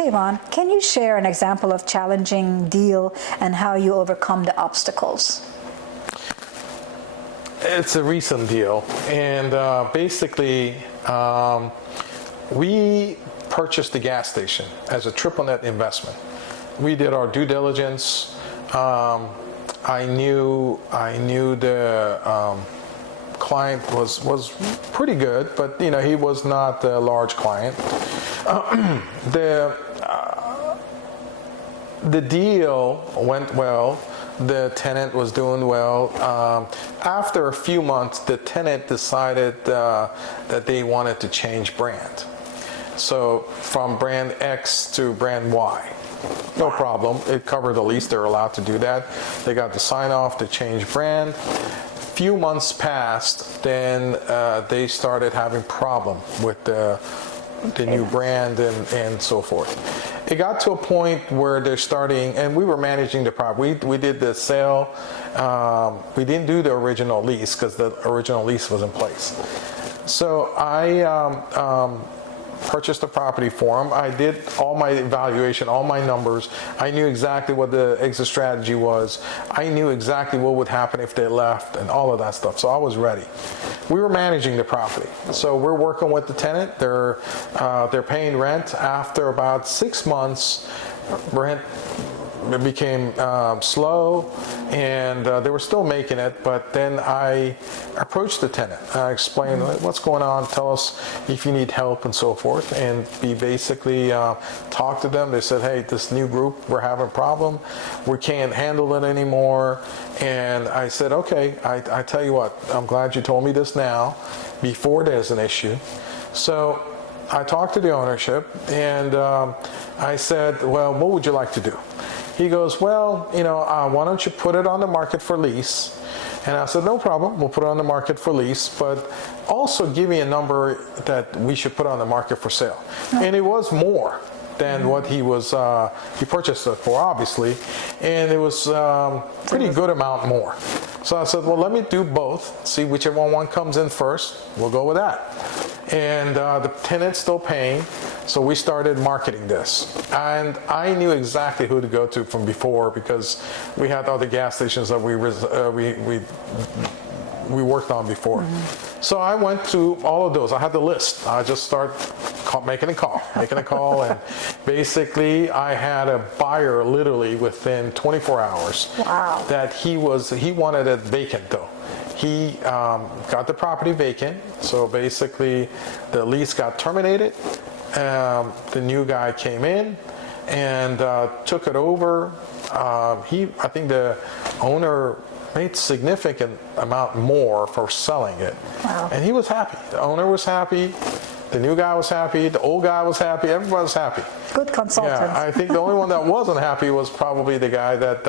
Kayvon, can you share an example of challenging deal and how you overcome the obstacles? It's a recent deal, and basically we purchased the gas station as a triple net investment. We did our due diligence. I knew the client was pretty good, but he was not a large client. The deal went well. The tenant was doing well. After a few months, the tenant decided that they wanted to change brand. So from brand X to brand Y. No problem. It covered the lease. They're allowed to do that. They got the sign off to change brand. Few months passed, then they started having problem with the new brand and so forth. It got to a point where they're starting, and we were managing the property. We did the sale. We didn't do the original lease because the original lease was in place. So I purchased the property for them. I did all my evaluation, all my numbers. I knew exactly what the exit strategy was. I knew exactly what would happen if they left and all of that stuff. So I was ready. We were managing the property. So we're working with the tenant. They're paying rent. After about 6 months, rent became slow, and they were still making it, but then I approached the tenant. I explained what's going on, tell us if you need help and so forth, and we basically talked to them. They said, hey, this new group, we're having a problem, we can't handle it anymore. And I said, okay, I tell you what, I'm glad you told me this now before there's an issue. So I talked to the ownership, and I said, well, what would you like to do? He goes, well, why don't you put it on the market for lease? And I said, no problem, we'll put it on the market for lease, but also give me a number that we should put on the market for sale. And it was more than what he purchased it for, obviously, and it was pretty good amount more. So I said, well, let me do both, see whichever one comes in first, we'll go with that. And the tenant's still paying, so we started marketing this. And I knew exactly who to go to from before, because we had other gas stations that we worked on before. So I went to all of those. I had the list. I just started making a call, and basically I had a buyer literally within 24 hours. Wow. That he wanted it vacant though. He got the property vacant, so basically the lease got terminated. The new guy came in and took it over. I think the owner made significant amount more for selling it. Wow. And he was happy. The owner was happy. The new guy was happy. The old guy was happy. Everybody was happy. Good consultant. Yeah, I think the only one that wasn't happy was probably the guy that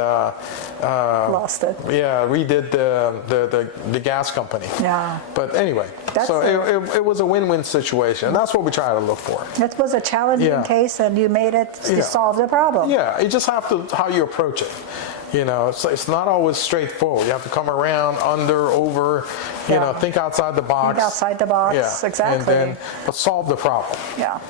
lost it. Yeah, redid the gas company. Yeah. But anyway, it was a win-win situation. And that's what we try to look for. It was a challenging case, and you made it to solve the problem. Yeah, you just have to how you approach it. It's not always straightforward. You have to come around, under, over, think outside the box. Think outside the box, exactly. And then solve the problem. Yeah.